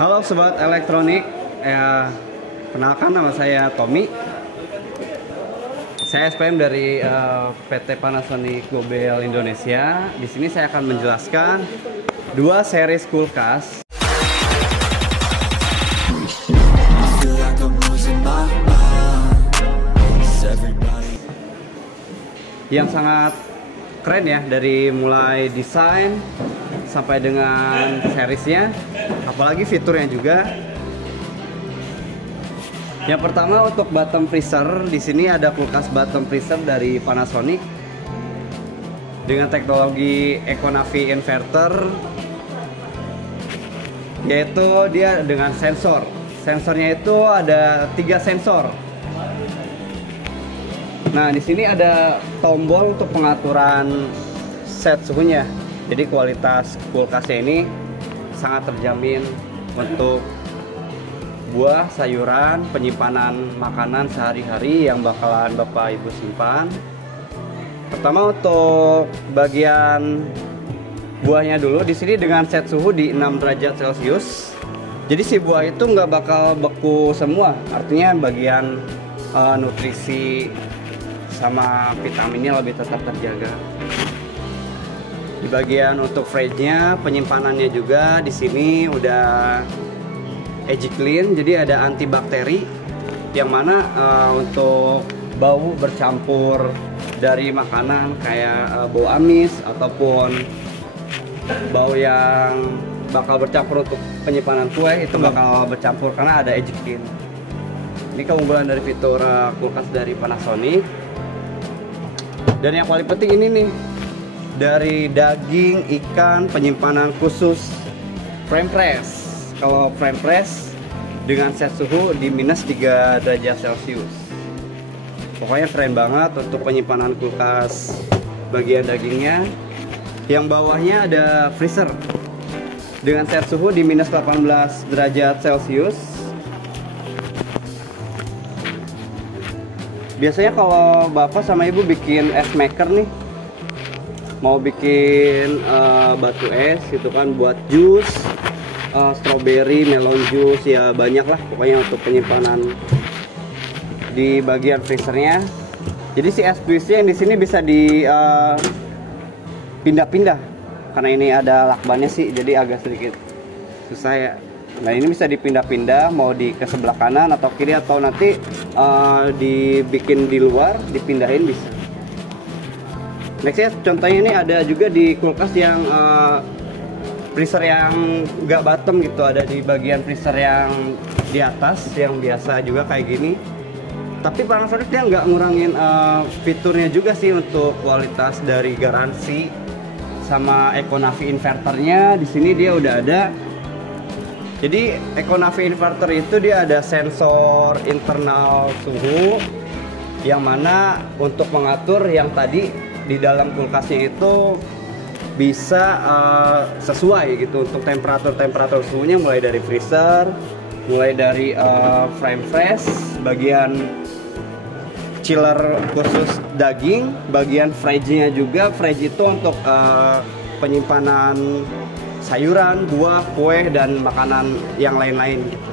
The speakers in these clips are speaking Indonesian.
Halo Sobat Elektronik, kenalkan nama saya Tommy. Saya SPM dari PT Panasonic Global Indonesia. Di sini saya akan menjelaskan dua series kulkas yang sangat keren ya, dari mulai desain sampai dengan seriesnya, apalagi fiturnya juga. Yang pertama untuk bottom freezer, di sini ada kulkas bottom freezer dari Panasonic dengan teknologi Econavi inverter, yaitu dia dengan sensor. Sensornya itu ada 3 sensor. Nah, di sini ada tombol untuk pengaturan set suhunya. Jadi kualitas kulkasnya ini sangat terjamin untuk buah, sayuran, penyimpanan makanan sehari-hari yang bakalan Bapak Ibu simpan. Pertama untuk bagian buahnya dulu, di sini dengan set suhu di 6 derajat Celcius. Jadi si buah itu nggak bakal beku semua, artinya bagian nutrisi sama vitaminnya lebih tetap terjaga. Di bagian untuk fridge-nya, penyimpanannya juga di sini udah edge clean, jadi ada antibakteri yang mana untuk bau bercampur dari makanan kayak bau amis ataupun bau yang bakal bercampur untuk penyimpanan kue itu bakal bercampur karena ada edge clean. Ini keunggulan dari fitur kulkas dari Panasonic. Dan yang paling penting ini nih, dari daging, ikan, penyimpanan khusus frame press. Kalau frame press dengan set suhu di minus 3 derajat Celcius. Pokoknya keren banget untuk penyimpanan kulkas bagian dagingnya. Yang bawahnya ada freezer dengan set suhu di minus 18 derajat Celcius. Biasanya kalau bapak sama ibu bikin es maker nih, mau bikin batu es gitu kan, buat jus, strawberry, melon jus, ya banyak lah pokoknya untuk penyimpanan di bagian freezernya. Jadi si es juice-nya yang di sini bisa dipindah-pindah karena ini ada lakbannya sih, jadi agak sedikit susah ya. Nah, ini bisa dipindah-pindah, mau ke sebelah kanan atau kiri, atau nanti dibikin di luar, dipindahin bisa. Nextnya contohnya ini ada juga di kulkas yang freezer yang nggak bottom gitu, ada di bagian freezer yang di atas yang biasa juga kayak gini. Tapi Panasonic dia nggak ngurangin fiturnya juga sih untuk kualitas dari garansi sama Econavi inverternya. Di sini dia udah ada. Jadi Econavi inverter itu dia ada sensor internal suhu yang mana untuk mengatur yang tadi di dalam kulkasnya itu bisa sesuai gitu untuk temperatur suhunya, mulai dari freezer, mulai dari frame fresh, bagian chiller khusus daging, bagian fridge-nya juga. Fridge itu untuk penyimpanan sayuran, buah, kue, dan makanan yang lain-lain gitu.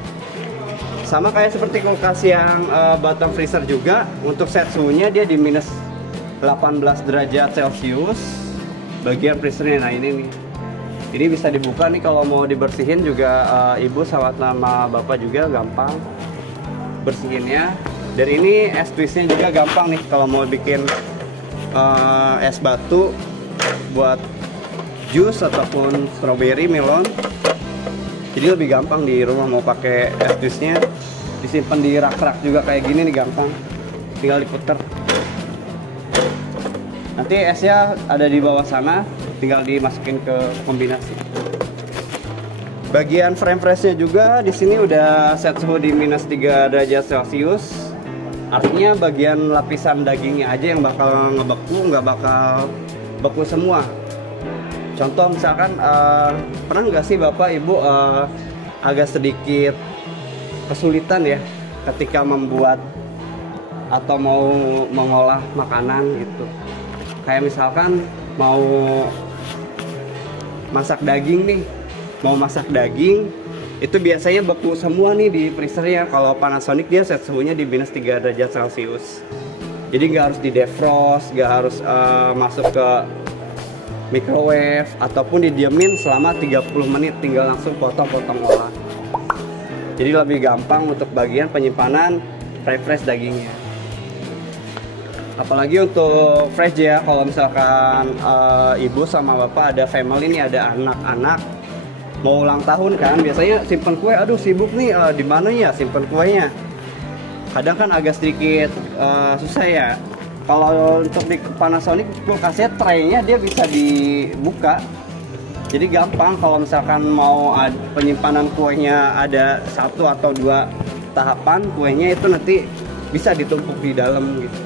Sama kayak seperti kulkas yang bottom freezer juga, untuk set suhunya dia di minus 18 derajat Celcius bagian freezernya. Nah ini nih, ini bisa dibuka nih kalau mau dibersihin juga, ibu sama nama bapak juga gampang bersihinnya. Dan ini es twistnya juga gampang nih kalau mau bikin es batu buat jus ataupun strawberry, melon. Jadi lebih gampang di rumah mau pakai es jusnya, disimpan di rak-rak juga kayak gini nih, gampang, tinggal diputer. Nanti esnya ada di bawah sana, tinggal dimasukin ke kombinasi. Bagian frame pressnya juga di sini udah set suhu di minus 3 derajat Celcius. Artinya bagian lapisan dagingnya aja yang bakal ngebeku, nggak bakal beku semua. Contoh misalkan pernah nggak sih bapak ibu agak sedikit kesulitan ya ketika membuat atau mau mengolah makanan gitu, kayak misalkan mau masak daging nih, mau masak daging itu biasanya beku semua nih di freezernya. Kalau Panasonic dia set suhunya di minus 3 derajat Celcius. Jadi nggak harus di defrost, nggak harus masuk ke microwave ataupun didiemin selama 30 menit, tinggal langsung potong-potong olah. Jadi lebih gampang untuk bagian penyimpanan fresh dagingnya. Apalagi untuk fresh ya, kalau misalkan ibu sama bapak ada family nih, ada anak-anak mau ulang tahun kan, biasanya simpen kue, aduh sibuk nih, di mana ya simpen kuenya. Kadang kan agak sedikit susah ya. Kalau untuk di Panasonic kulkasnya traynya dia bisa dibuka, jadi gampang kalau misalkan mau penyimpanan kuenya ada 1 atau 2 tahapan, kuenya itu nanti bisa ditumpuk di dalam gitu.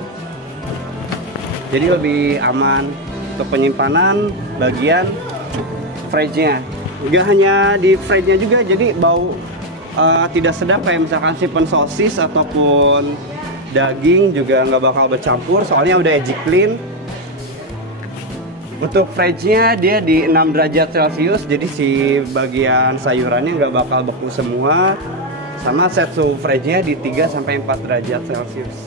Jadi lebih aman untuk penyimpanan bagian fridge-nya. Nggak hanya di fridge-nya juga, jadi bau tidak sedap kayak misalkan simpen sosis ataupun daging juga nggak bakal bercampur, soalnya udah edge clean. Untuk fridge-nya dia di 6 derajat Celcius, jadi si bagian sayurannya nggak bakal beku semua. Sama set suhu fridge-nya di 3-4 derajat Celcius.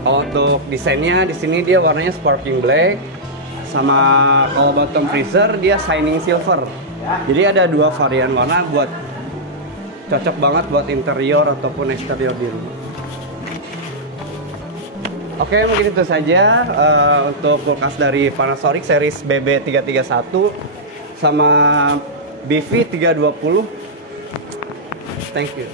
Kalau untuk desainnya di sini dia warnanya sparkling black, sama kalau bottom freezer dia shining silver. Jadi ada 2 varian warna buat cocok banget buat interior ataupun eksterior di rumah. Oke, mungkin itu saja untuk kulkas dari Panasonic series BB331 sama BV320. Thank you.